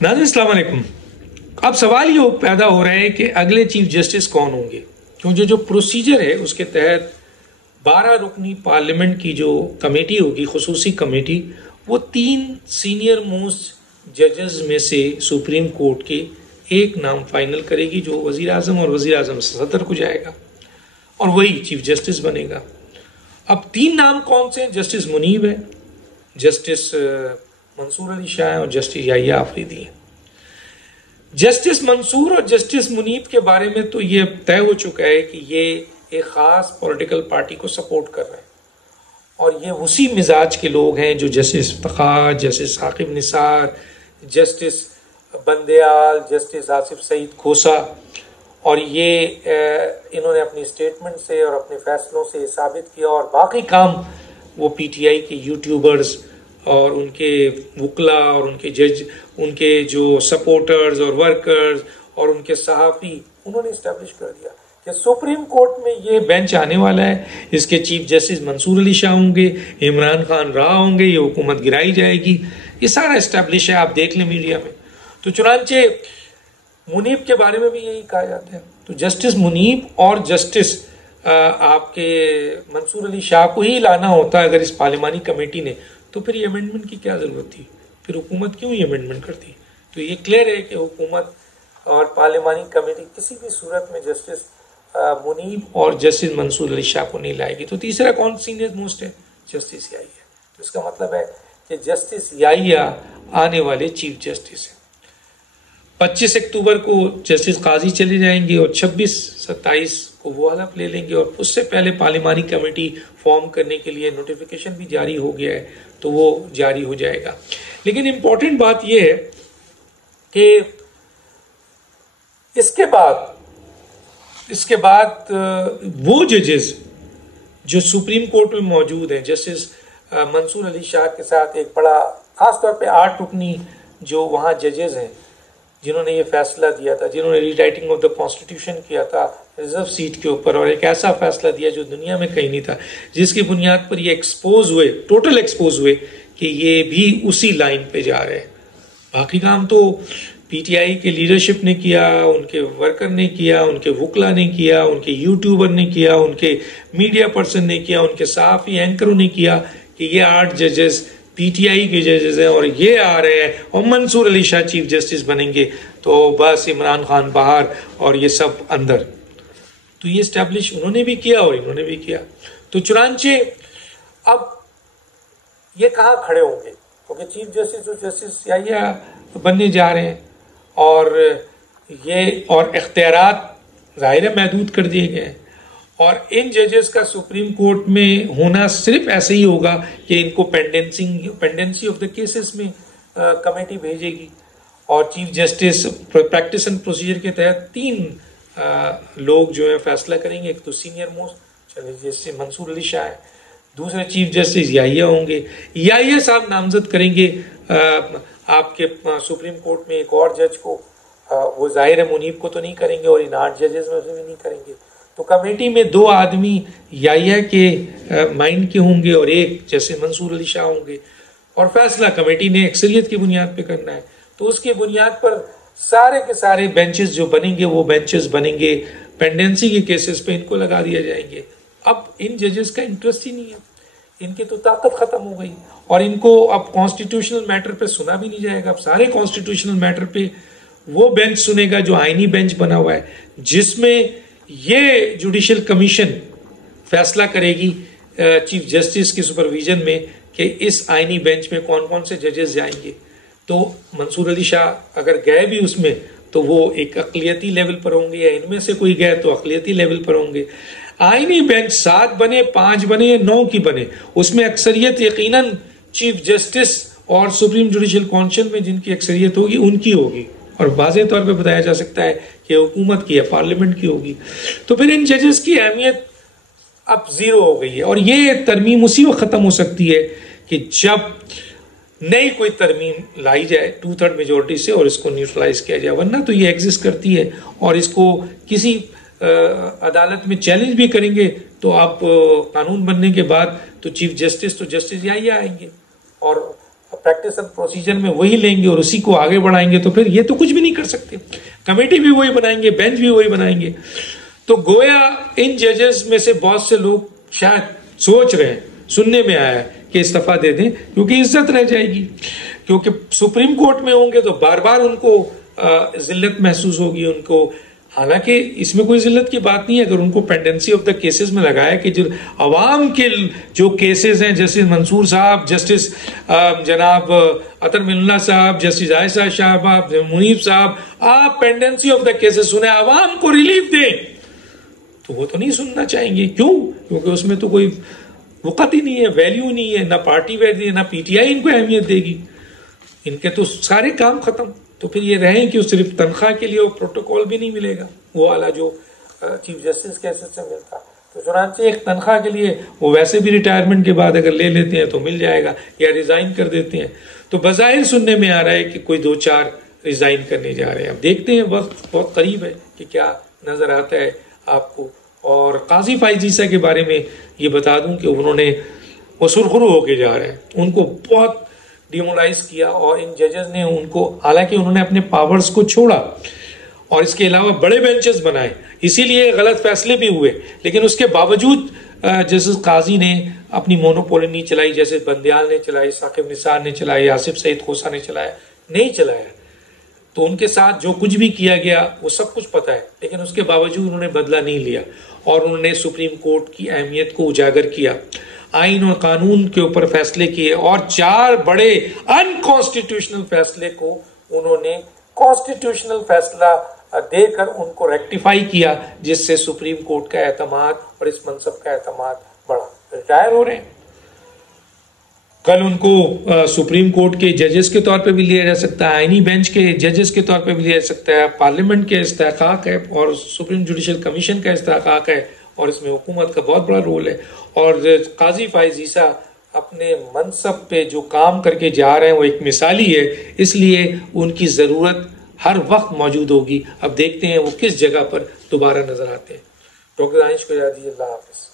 नाज़रीन अस्सलाम वालेकुम। अब सवाल ये पैदा हो रहा है कि अगले चीफ जस्टिस कौन होंगे, क्योंकि जो प्रोसीजर है उसके तहत 12 रुकनी पार्लियामेंट की जो कमेटी होगी, खसूसी कमेटी, वो 3 सीनियर मोस्ट जजेस में से सुप्रीम कोर्ट के एक नाम फाइनल करेगी, जो वज़ीर आज़म और वज़ीर आज़म सदर को जाएगा और वही चीफ जस्टिस बनेगा। अब 3 नाम कौन से हैं? जस्टिस मुनीब है, जस्टिस मंसूर अली शाह और जस्टिस याहिया आफरीदी हैं। जस्टिस मंसूर और जस्टिस मुनीब के बारे में तो ये तय हो चुका है कि ये एक ख़ास पॉलिटिकल पार्टी को सपोर्ट कर रहे हैं और ये उसी मिजाज के लोग हैं जो justice Iftikhar, justice Saqib Nisar, justice Bandial, justice Asif Saeed Khosa, और ये इन्होंने अपनी स्टेटमेंट से और अपने फैसलों से साबित किया। और बाकी काम वो पीटीआई के यूट्यूबर्स और उनके वकला और उनके जज, उनके जो सपोर्टर्स और वर्कर्स और उनके सहाफ़ी, उन्होंने इस्टेब्लिश कर दिया कि सुप्रीम कोर्ट में ये बेंच आने वाला है। इसके चीफ जस्टिस मंसूर अली शाह होंगे, इमरान खान राह होंगे, ये हुकूमत गिराई जाएगी। ये सारा इस्टेब्लिश है, आप देख लें मीडिया में। तो चुनांचे मुनीब के बारे में भी यही कहा जाता है। तो जस्टिस मुनीब और जस्टिस आपके मंसूर अली शाह को ही लाना होता है अगर इस पार्लिमानी कमेटी ने, तो फिर ये अमेंडमेंट की क्या ज़रूरत थी? फिर हुकूमत क्यों ये अमेंडमेंट करती? तो ये क्लियर है कि हुकूमत और पार्लिमानी कमेटी किसी भी सूरत में जस्टिस मुनीब और जस्टिस मंसूर अली शाह को नहीं लाएगी। तो तीसरा कौन सीनियर मोस्ट है? जस्टिस याहिया। तो इसका मतलब है कि जस्टिस याहिया आने वाले चीफ जस्टिस हैं। 25 अक्टूबर को जस्टिस काजी चले जाएंगे और 26-27 को वो हलफ ले लेंगे, और उससे पहले पार्लिमानी कमेटी फॉर्म करने के लिए नोटिफिकेशन भी जारी हो गया है, तो वो जारी हो जाएगा। लेकिन इम्पॉर्टेंट बात यह है कि इसके बाद वो जजेस जो सुप्रीम कोर्ट में मौजूद हैं, जस्टिस मंसूर अली शाह के साथ एक बड़ा खासतौर पे 8 रुकनी जो वहाँ जजेस हैं जिन्होंने ये फैसला दिया था, जिन्होंने रीराइटिंग ऑफ द कॉन्स्टिट्यूशन किया था रिजर्व सीट के ऊपर, और एक ऐसा फैसला दिया जो दुनिया में कहीं नहीं था, जिसकी बुनियाद पर ये एक्सपोज हुए, टोटल एक्सपोज हुए कि ये भी उसी लाइन पे जा रहे हैं। बाकी काम तो पीटीआई के लीडरशिप ने किया, उनके वर्कर ने किया, उनके वकला ने किया, उनके यूट्यूबर ने किया, उनके मीडिया पर्सन ने किया, उनके सहाफ़ी एंकरों ने किया कि ये 8 जजेस पीटीआई के जजेस हैं और ये आ रहे हैं और मंसूर अली शाह चीफ जस्टिस बनेंगे, तो बस इमरान खान बाहर और ये सब अंदर। तो ये स्टैब्लिश उन्होंने भी किया और इन्होंने भी किया। तो चुनांचे अब ये कहाँ खड़े होंगे, क्योंकि चीफ जस्टिस और जस्टिस याहिया बनने जा रहे हैं और ये और इख्तियारात ज़ाहिर है महदूद कर दिए गए हैं, और इन जजेस का सुप्रीम कोर्ट में होना सिर्फ ऐसे ही होगा कि इनको पेंडेंसी ऑफ द केसेस में कमेटी भेजेगी, और chief justice practice and procedure के तहत 3 लोग जो है फैसला करेंगे। एक तो सीनियर मोस्ट चलिए जस्टिस मंसूर अली शाह है, दूसरे चीफ जस्टिस याहिया होंगे। याहिया साहब नामजद करेंगे आपके सुप्रीम कोर्ट में एक और जज को, वो जाहिर है मुनीब को तो नहीं करेंगे और इन 8 जजेस में से भी नहीं करेंगे। तो कमेटी में 2 आदमी याहिया के माइंड के होंगे और एक जैसे मंसूर अली शाह होंगे, और फैसला कमेटी ने अक्सरियत की बुनियाद पे करना है। तो उसकी बुनियाद पर सारे के सारे बेंचेस जो बनेंगे वो बेंचेस बनेंगे, पेंडेंसी के केसेस पे इनको लगा दिया जाएंगे। अब इन जजेस का इंटरेस्ट ही नहीं है, इनकी तो ताकत खत्म हो गई और इनको अब कॉन्स्टिट्यूशनल मैटर पे सुना भी नहीं जाएगा। अब सारे कॉन्स्टिट्यूशनल मैटर पे वो बेंच सुनेगा जो आईनी बेंच बना हुआ है, जिसमें ये जुडिशियल कमीशन फैसला करेगी चीफ जस्टिस के सुपरविजन में कि इस आईनी बेंच में कौन कौन से जजेस जाएंगे। तो मंसूर अली शाह अगर गए भी उसमें तो वो एक अक़लियती लेवल पर होंगे, या इनमें से कोई गए तो अक़लियती लेवल पर होंगे। आईनी बेंच 7 बने, 5 बने या 9 की बने, उसमें अक्सरियत यकीनन चीफ जस्टिस और सुप्रीम जुडिशियल काउंसिल में जिनकी अक्सरियत होगी उनकी होगी, और वाज़ेह तौर पे बताया जा सकता है कि हुकूमत की या पार्लियामेंट की होगी। तो फिर इन जजेस की अहमियत अब 0 हो गई है, और ये तरमीम उसी वक्त ख़त्म हो सकती है कि जब नई कोई तरमीम लाई जाए 2/3 मेजोरिटी से और इसको न्यूट्रलाइज किया जाए, वरना तो ये एग्जिस्ट करती है और इसको किसी अदालत में चैलेंज भी करेंगे तो आप कानून बनने के बाद तो चीफ जस्टिस याहिया आएंगे, और प्रैक्टिस एंड प्रोसीजर में वही लेंगे और उसी को आगे बढ़ाएंगे, तो फिर ये तो कुछ भी नहीं कर सकते। कमेटी भी वही बनाएंगे, बेंच भी वही बनाएंगे। तो गोया इन जजेस में से बहुत से लोग शायद सोच रहे हैं, सुनने में आया है कि इस्तीफा दे दें, क्योंकि इज्जत रह जाएगी। क्योंकि सुप्रीम कोर्ट में होंगे तो बार बार उनको जिल्लत महसूस होगी उनको। हालांकि इसमें कोई जिल्लत की बात नहीं है अगर उनको पेंडेंसी ऑफ द केसेस में लगाया कि जो अवाम के जो केसेस हैं, जस्टिस मंसूर साहब, जस्टिस जनाब अतर मिल्ला साहब, जस्टिस आयशा साहब, मुनीब साहब, आप पेंडेंसी ऑफ द केसेस सुने, अवाम को रिलीफ दें, तो वो तो नहीं सुनना चाहेंगे। क्यों? क्योंकि उसमें तो कोई वक़्त ही नहीं है, वैल्यू नहीं है, ना पार्टी वैल्यू है, ना पीटीआई इनको अहमियत देगी, इनके तो सारे काम खत्म। तो फिर ये रहें कि सिर्फ तनख्वाह के लिए वो प्रोटोकॉल भी नहीं मिलेगा, वो वाला जो चीफ जस्टिस कैसे से मिलता। तो चुनांचे एक तनख्वाह के लिए वो वैसे भी रिटायरमेंट के बाद अगर ले लेते हैं तो मिल जाएगा, या रिजाइन कर देते हैं। तो बज़ाहिर सुनने में आ रहा है कि कोई 2-4 रिजाइन करने जा रहे हैं। अब देखते हैं, वक्त बहुत करीब है कि क्या नजर आता है आपको। और काजी फाइज ईसा के बारे में ये बता दूं कि उन्होंने वो सुरखरू होके जा रहे हैं, उनको बहुत डिमोलाइज किया और इन जजेस ने उनको, हालांकि उन्होंने अपने पावर्स को छोड़ा और इसके अलावा बड़े बेंचेस बनाए, इसीलिए गलत फैसले भी हुए, लेकिन उसके बावजूद जैसे काजी ने अपनी मोनोपोली नहीं चलाई, जैसे बंदयाल ने चलाई, साकिब निसार ने चलाई, आसिफ सईद खोसा ने चलाया, नहीं चलाया। तो उनके साथ जो कुछ भी किया गया वो सब कुछ पता है, लेकिन उसके बावजूद उन्होंने बदला नहीं लिया और उन्होंने सुप्रीम कोर्ट की अहमियत को उजागर किया, आइन और कानून के ऊपर फैसले किए और 4 बड़े अनकॉन्स्टिट्यूशनल फैसले को उन्होंने कॉन्स्टिट्यूशनल फैसला देकर उनको रेक्टिफाई किया, जिससे सुप्रीम कोर्ट का एतमाद और इस मनसब का एतमाद बढ़ा। रिटायर हो रहे हैं, कल उनको सुप्रीम कोर्ट के जजेस के तौर पे भी लिया जा सकता है, आईनी बेंच के जजेस के तौर पे भी लिया जा सकता है, पार्लियामेंट के इस्तेहकाक है और सुप्रीम जुडिशल कमीशन का इस्तेहकाक है, और इसमें हुकूमत का बहुत बड़ा रोल है। और काजी फाइज ईसा अपने मनसब पे जो काम करके जा रहे हैं वो एक मिसाली है, इसलिए उनकी ज़रूरत हर वक्त मौजूद होगी। अब देखते हैं वो किस जगह पर दोबारा नजर आते हैं। डॉक्टर दानिश को याद, अल्लाह हाफिज़।